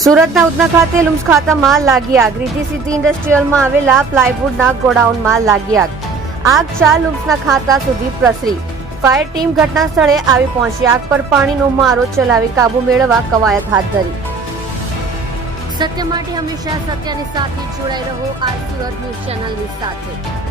સુરતના ઉધના ખાતે લુમ્સ ખાતામાં લાગી આગ. રીતિ સિદ્ધિ ઇન્ડસ્ટ્રીયલમાં આવેલા પ્લાયવુડના ગોડાઉનમાં લાગી આગ. આગ 4 લુમ્સના ખાતા સુધી પ્રસરી. ફાયર ટીમ ઘટના સ્થળે આવી પહોંચી આગ પર પાણીનો મારો ચલાવી કાબુ મેળવવા કવાયત હાથ ધરી. સત્ય માટે હંમેશા સત્યની સાથે જોડાઈ રહો. આ સુરત ન્યૂઝ ચેનલની સાથે.